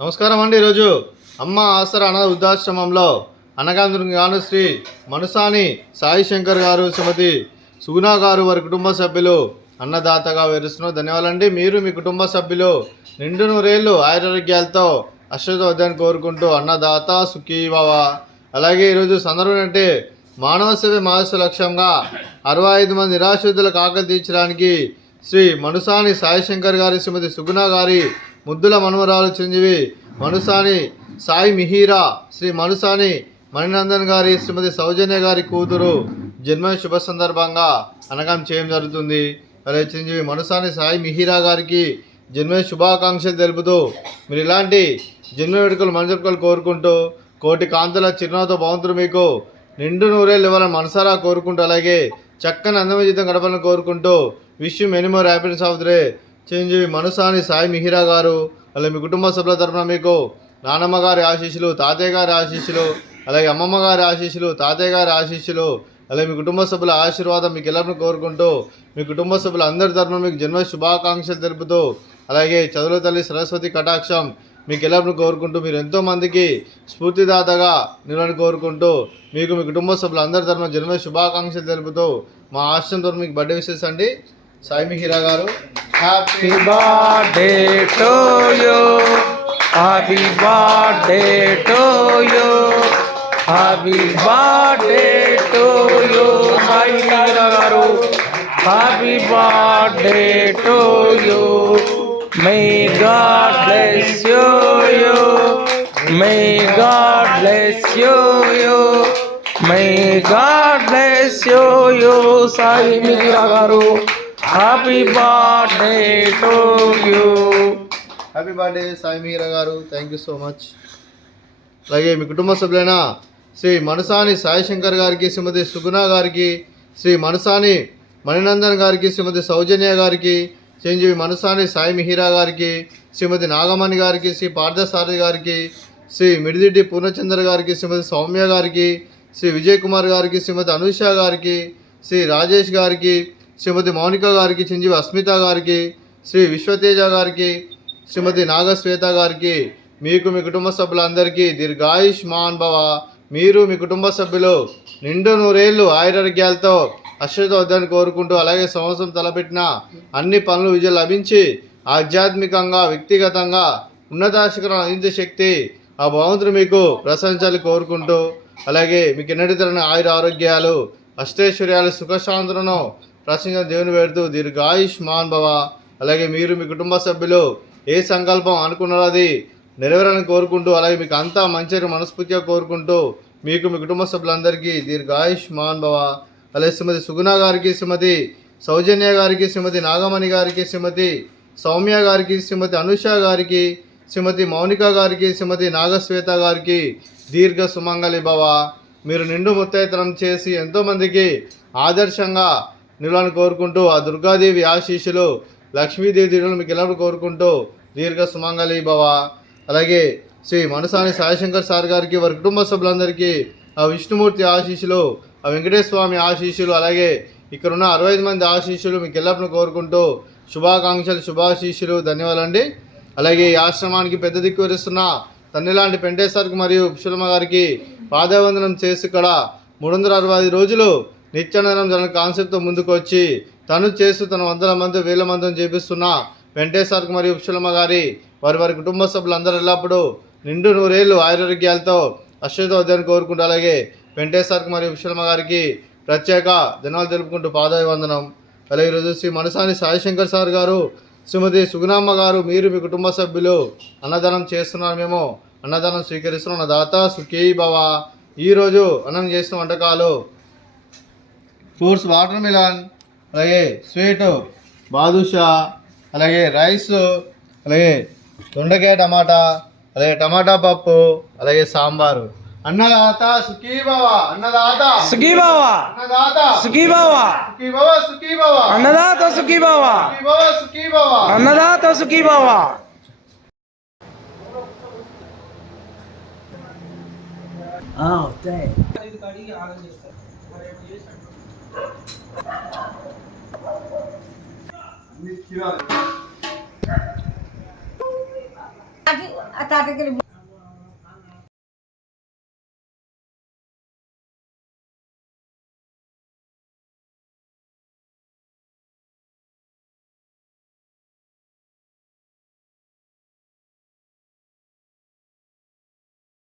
నమస్కారం అండి. ఈరోజు అమ్మ ఆసరా అనాథ వృద్ధాశ్రమంలో అనగాను శ్రీ మనుసాని సాయి శంకర్ గారు, శ్రీమతి సుగుణ గారు, వారి కుటుంబ సభ్యులు అన్నదాతగా వివరిస్తున్నారు. ధన్యవాదాలండి. మీరు మీ కుటుంబ సభ్యులు నిండు నూరేళ్ళు ఆయురారోగ్యాలతో అశ్వతోద్యాన్ని కోరుకుంటూ అన్నదాత సుఖీభవ. అలాగే ఈరోజు సందర్భం అంటే మానవ సేవ మహస్సు లక్ష్యంగా 65 మంది నిరాశ్రితులకు ఆకలి తీర్చడానికి శ్రీ మనుసాని సాయి శంకర్ గారి, శ్రీమతి సుగుణ గారి ముద్దుల మనుమరాలు చిరంజీవి మనుసాని సాయి మిహిరా, శ్రీ మనుసాని మణినందన్ గారి, శ్రీమతి సౌజన్య గారి కూతురు జన్మ శుభ సందర్భంగా అనగం చేయడం జరుగుతుంది. అలాగే చిరంజీవి మనుసాని సాయి మిహిరా గారికి జన్మ శుభాకాంక్షలు తెలుపుతూ మీరు ఇలాంటి జన్మ వేడుకలు మనజరుపుకలు కోరుకుంటూ కోటి కాంతుల చిరునవ్వుతో భగవంతుడు మీకు నిండు నూరేళ్ళు ఇవ్వాలని మనసారా కోరుకుంటూ, అలాగే చక్కని అందమైన జీవితం గడపాలని కోరుకుంటూ wish you many more happiness of the day చిరంజీవి మనుసాని సాయి మిహిరా గారు. అలాగే మీ కుటుంబ సభ్యుల తరఫున మీకు నానమ్మ గారి ఆశీస్సులు, తాతయ్య గారి ఆశీస్సులు, అలాగే అమ్మమ్మ గారి ఆశీస్సులు, తాతయ్య గారి ఆశీస్సులు, అలాగే మీ కుటుంబ సభ్యుల ఆశీర్వాదం మీకు ఎల్లరిని కోరుకుంటూ మీ కుటుంబ సభ్యుల అందరి తరఫున మీకు జన్మ శుభాకాంక్షలు తెలుపుతూ, అలాగే చదువుల తల్లి సరస్వతి కటాక్షం మీకు ఎల్లరిని కోరుకుంటూ మీరు ఎంతోమందికి స్ఫూర్తిదాతగా నిలవని కోరుకుంటూ మీకు మీ కుటుంబ సభ్యులు అందరి తరఫున జన్మ శుభాకాంక్షలు తెలుపుతూ మా ఆశ్రమంతో మీకు బర్త్డే విషెస్ అండి. Sai Mihira garu, happy birthday to you, happy birthday to you, happy birthday to you Sai Mihira garu, happy birthday to you. May God bless you, may God bless you, may God bless you Sai Mihira garu. Happy birthday to you. Happy birthday Sai Mihira garu. Thank you so much. అలాగే మీ కుటుంబ సభ్యులైన శ్రీ మనుసాని సాయి శంకర్ గారికి, శ్రీమతి సుగుణ గారికి, శ్రీ మనుసాని మణినందన్ గారికి, శ్రీమతి సౌజన్య గారికి, చిరంజీవి మనుసాని సాయి మిహిరా గారికి, శ్రీమతి నాగమణి గారికి, శ్రీ పార్థసారథి గారికి, శ్రీ మిడిదిడ్డి పూర్ణచంద్ర గారికి, శ్రీమతి సౌమ్య గారికి, శ్రీ విజయ్ కుమార్ గారికి, శ్రీమతి అనుష గారికి, శ్రీ రాజేష్ గారికి, శ్రీమతి మౌనిక గారికి, చిరంజీవి అస్మిత గారికి, శ్రీ విశ్వతేజ గారికి, శ్రీమతి నాగశ్వేత గారికి, మీకు మీ కుటుంబ సభ్యులందరికీ దీర్ఘాయుష్మాన్ భవ. మీరు మీ కుటుంబ సభ్యులు నిండు నూరేళ్ళు ఆయురారోగ్యాలతో అశ్వతోద్యాన్ని కోరుకుంటూ, అలాగే సంవత్సరం తలపెట్టిన అన్ని పనులు విజయం లభించి ఆధ్యాత్మికంగా వ్యక్తిగతంగా ఉన్నతాశిఖరం అందించే శక్తి ఆ భగవంతుడు మీకు ప్రశంసాలు కోరుకుంటూ, అలాగే మీకు ఎన్నటి తరని ఆయుర ఆరోగ్యాలు, అష్టైశ్వర్యాలు, సుఖశాంతులను ప్రశ్న దేవుని పెడుతూ దీర్ఘాయుష్మాన్ భవ. అలాగే మీరు మీ కుటుంబ సభ్యులు ఏ సంకల్పం అనుకున్నారో అది నెరవేరాలని కోరుకుంటూ, అలాగే మీకు అంతా మంచిగా మనస్ఫూర్తిగా కోరుకుంటూ మీకు మీ కుటుంబ సభ్యులందరికీ దీర్ఘాయుష్మాన్ భవ. అలాగే శ్రీమతి సుగుణ గారికి, శ్రీమతి సౌజన్య గారికి, శ్రీమతి నాగమణి గారికి, శ్రీమతి సౌమ్య గారికి, శ్రీమతి అనుష గారికి, శ్రీమతి మౌనిక గారికి, శ్రీమతి నాగశ్వేత గారికి దీర్ఘ సుమంగళి భవ. మీరు నిండు ముత్తైతనం చేసి ఎంతోమందికి ఆదర్శంగా నిలవాలని కోరుకుంటూ ఆ దుర్గాదేవి ఆశీస్సులు, లక్ష్మీదేవి దీవులు మీకు ఎల్లప్పుడూ కోరుకుంటూ దీర్ఘ సుమంగళి భవ. అలాగే శ్రీ మనుసాని సాయిశంకర్ సార్ గారికి, వారి కుటుంబ సభ్యులందరికీ ఆ విష్ణుమూర్తి ఆశీస్సులు, ఆ వెంకటేశ్వర స్వామి ఆశీస్సులు, అలాగే ఇక్కడున్న 65 మంది ఆశీస్సులు మీకు ఎల్లప్పుడూ కోరుకుంటూ శుభాకాంక్షలు, శుభాశీస్సులు. ధన్యవాదాలండి. అలాగే ఈ ఆశ్రమానికి పెద్ద దిక్కు వరిస్తున్న తన్నిలాంటి పెంటేశ్వర్కి మరియు పుష్పలమ్మ గారికి పాదవందనం చేసి ఇక్కడ 365 రోజులు నిత్యానందనం జరిగిన కాన్సెప్ట్తో ముందుకు వచ్చి తను చేస్తూ తన 100 మంది 1000 మందిని చేపిస్తున్న వెంకటేశ్వర్కి మరియు పుష్పలమ్మ గారి వారి కుటుంబ సభ్యులందరూ ఎల్లప్పుడూ నిండు నూరేళ్ళు ఆయురారోగ్యాలతో అశ్వతోద్యాన్ని కోరుకుంటూ, అలాగే వెంకటేశ్వర్కి మరియు పుష్పలమ్మ గారికి ప్రత్యేక ధన్యవాదాలు తెలుపుకుంటూ పాదాభివందనం. అలాగే ఈరోజు శ్రీ మనుసాని సాయి శంకర్ సార్ గారు, శ్రీమతి సుగుణమ్మ గారు, మీరు మీ కుటుంబ సభ్యులు అన్నదానం చేస్తున్నారు. మేము అన్నదానం స్వీకరిస్తున్నాం. అన్నదాత సుఖీ భవ. ఈరోజు అన్నం చేసిన వంటకాలు ఫ్రూట్స్ వాటర్ మిలన్, అలాగే స్వీట్ బాదుషా, అలాగే రైస్, అలాగే దొండకాయ టమాటా, అలాగే టమాటా పప్పు, అలాగే సాంబారు. అన్నదాత సుఖీ భవ. అన్నదాత సుఖీ భవ. అన్నదాత సుఖీ భవ. సుఖీ భవ. సుఖీ భవ. అన్నదాత సుఖీ భవ. సుఖీ భవ. సుఖీ భవ. అన్నదాత సుఖీ భవ. తాతకి